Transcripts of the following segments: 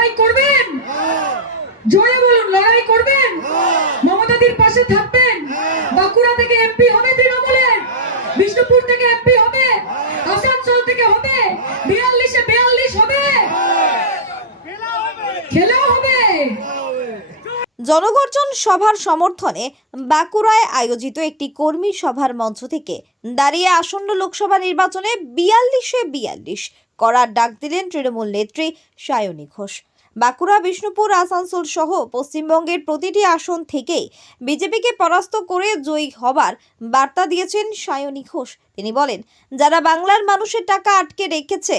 লড়াই করবেন? জোরে বলুন, লড়াই করবেন? মমতাদির পাশে থাকবেন? বাঁকুড়া থেকে এমপি হবে তৃণমূলের? বিষ্ণুপুর থেকে এমপি হবে? আসানসোল থেকে হবে? বিয়াল্লিশে বিয়াল্লিশ হবে? খেলেও হবে। জনগর্জন সভার সমর্থনে বাঁকুড়ায় আয়োজিত একটি কর্মী সভার মঞ্চ থেকে দাঁড়িয়ে আসন্ন লোকসভা নির্বাচনে বিয়াল্লিশে বিয়াল্লিশ করার ডাক দিলেন তৃণমূল নেত্রী সায়নী ঘোষ। বাঁকুড়া, বিষ্ণুপুর, আসানসোল সহ পশ্চিমবঙ্গের প্রতিটি আসন থেকেই বিজেপিকে পরাস্ত করে জয়ী হবার বার্তা দিয়েছেন সায়নী ঘোষ। তিনি বলেন, যারা বাংলার মানুষের টাকা আটকে রেখেছে,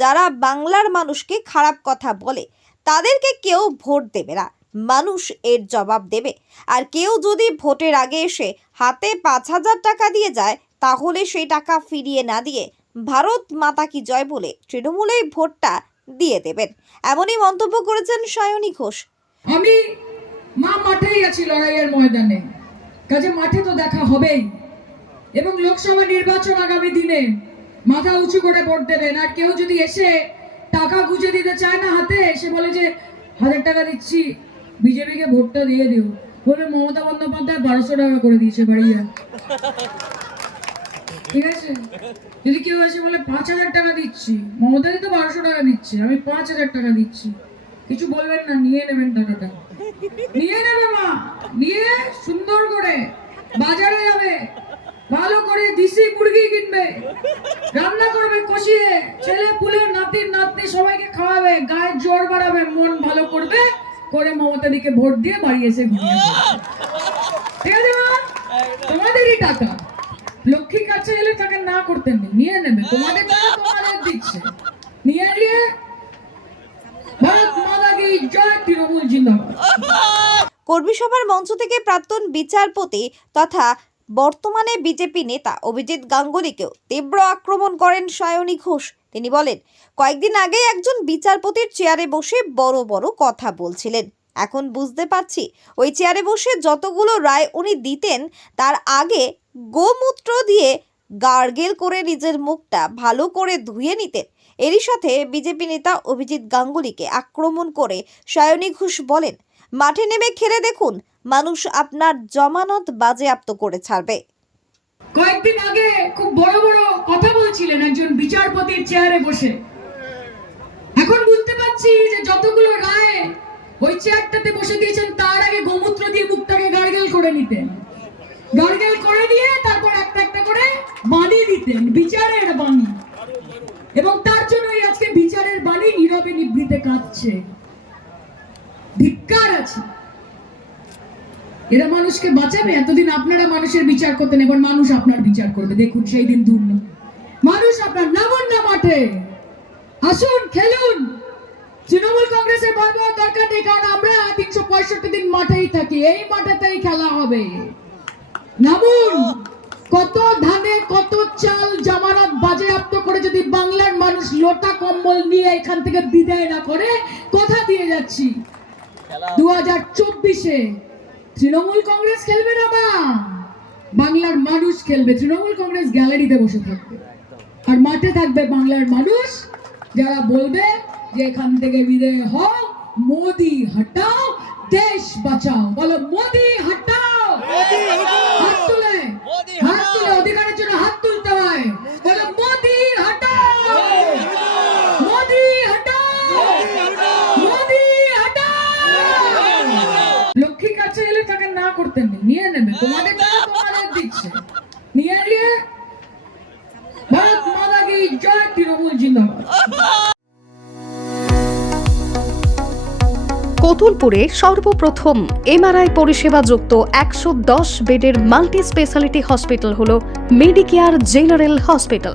যারা বাংলার মানুষকে খারাপ কথা বলে, তাদেরকে কেউ ভোট দেবে না। মানুষ এর জবাব দেবে। আর কেউ যদি ভোটের আগে এসে হাতে পাঁচ হাজার টাকা দিয়ে যায়, তাহলে সেই টাকা ফিরিয়ে না দিয়ে ভারত মাতা কি জয় বলে তৃণমূলেই ভোটটা দিয়ে দেবেন। এমনই মন্তব্য করেছেন সায়নী ঘোষ। আমি মা মাঠেই আছি লড়াইয়ের ময়দানে। কাজে মাঠে তো দেখা হবেই। এবং লোকসভা নির্বাচন আগামী দিনে মাথা উঁচু করে ভোট দেবেন। আর কেউ যদি এসে টাকা গুজে দিতে চায় না হাতে এসে বলে যে, হাজার টাকা দিচ্ছি, বিজেপিকে ভোটটা দিয়ে দিও। বলে মমতা বন্দ্যোপাধ্যায় বারোশো টাকা করে দিয়েছে বাড়িয়া। ঠিক আছে? যদি কেউ এসে বলে পাঁচ হাজার টাকা দিচ্ছি, মমতাদি তো বারোশো টাকা দিচ্ছে, আমি পাঁচ হাজার টাকা দিচ্ছি। কিছু বলবেন না, নিয়ে নেবেন টাকাটা। নিয়ে নেবে মা, নিয়ে সুন্দর করে বাজারে যাবে। ভালো করে দেশি মুরগি কিনবে। রান্না করবে কষিয়ে, ছেলে, পুলে, নাতি, নাতনি সবাইকে খাওয়াবে, গায়ের জোর বাড়াবে, মন ভালো করবে, করে মমতা দিকে ভোট দিয়ে বাড়ি এসে ঘুমিয়ে ঠিক আছে মা? তোমাদেরই টাকা। তাকে না করতে নেই, নিয়ে নেবে। তোমাদের তোমাদের দিচ্ছে। নিয়ে নিয়ে ভারত মাতা জয় তৃণমূল জিন্দাবাদ। কর্মী সভার মঞ্চ থেকে প্রাক্তন বিচারপতি তথা বর্তমানে বিজেপি নেতা অভিজিৎ গাঙ্গুলিকেও তীব্র আক্রমণ করেন সায়নী ঘোষ। তিনি বলেন, কয়েকদিন আগে একজন বিচারপতির চেয়ারে বসে বড় বড় কথা বলছিলেন। এখন বুঝতে পারছি, ওই চেয়ারে বসে যতগুলো রায় উনি দিতেন, তার আগে গোমূত্র দিয়ে গার্গেল করে নিজের মুখটা ভালো করে ধুয়ে নিতেন। এরই সাথে বিজেপি নেতা অভিজিৎ গাঙ্গুলিকে আক্রমণ করে সায়নী ঘোষ বলেন, মাঠে নেমে খেলে দেখুন, মানুষ আপনার জমানত বাজেয়াপ্ত করে ছাড়বে। কয়েকদিন আগে খুব বড় বড় কথা বলছিলেন একজন বিচারপতির চেয়ারে বসে। এখন বুঝতে পারছি যে যতগুলো রায় ওই চেয়ারটাতে বসে দিয়েছেন তার আগে গোমূত্র দিয়ে মুখটাকে গার্গেল করে নিতেন। গার্গেল করে দিয়ে বাণী দিতেন, বিচারের বাণী। এবং তার জন্যই আজকে বিচারের বাণী নীরবে নিবৃতে কাঁদছে। ধিক্কার আছে। এরা মানুষকে বাঁচাবে? এতদিন আপনারা মানুষের বিচার করতেন, এবার মানুষ আপনার বিচার করবে। দেখুন, সেই দিন দূর। মানুষ আপনার নামুন না মাঠে। আসুন, খেলুন। তৃণমূল কংগ্রেসের ভয় পাওয়ার দরকার নেই, কারণ আমরা তিনশো পঁয়ষট্টি দিন মাঠেই থাকি। এই মাঠেতেই খেলা হবে। নামুন। কত ধানে কত চাল জামানত বাজেয়াপ্ত করে যদি বাংলার মানুষ লোটা কম্বল নিয়ে এখান থেকে বিদায় না করে কোথা দিয়ে যাচ্ছি। দু হাজার চব্বিশে তৃণমূল কংগ্রেস খেলবে না মা বাংলার মানুষ খেলবে তৃণমূল কংগ্রেস গ্যালারিতে বসে থাকবে। আর মাঠে থাকবে বাংলার মানুষ যারা বলবে যে এখান থেকে বিদায় হও মোদি হটাও দেশ বাঁচাও। বলো মোদি হটাও হাত তুলে হাত তুলে অধিকারের জন্য হাত তুলতে হয় বলো মোদি হটাও মোদি হটাও মোদি হটাও লক্ষ্মীর কাছে এলে তাকে না করতে নেই। নিয়ে নেবে। তোমাদের টাকা তোমাদের দিচ্ছে। নিয়ে নিয়ে ভারত মাতা কি জয় তৃণমূল কতুলপুরে সর্বপ্রথম এমআরআই পরিষেবা যুক্ত একশো দশ বেডের মাল্টি স্পেশালিটি হসপিটাল হল মেডিকেয়ার জেনারেল হসপিটাল।